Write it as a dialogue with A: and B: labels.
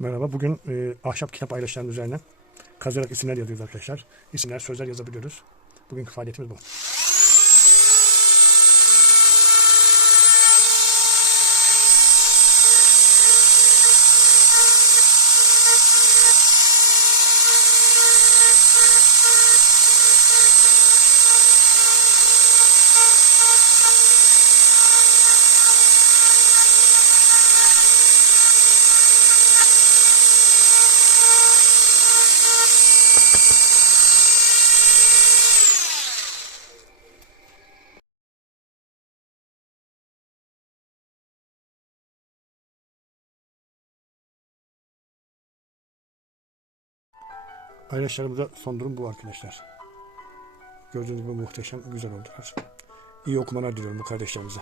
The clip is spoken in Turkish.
A: Merhaba. Bugün e, ahşap kitap paylaşımlarının üzerine kazıyarak isimler yazıyoruz arkadaşlar. İsimler, sözler yazabiliyoruz. Bugünkü faaliyetimiz bu. Paylaşlarımızda son durum bu arkadaşlar. Gördüğünüz gibi muhteşem, güzel oldular. İyi okumalar diliyorum bu kardeşlerimize.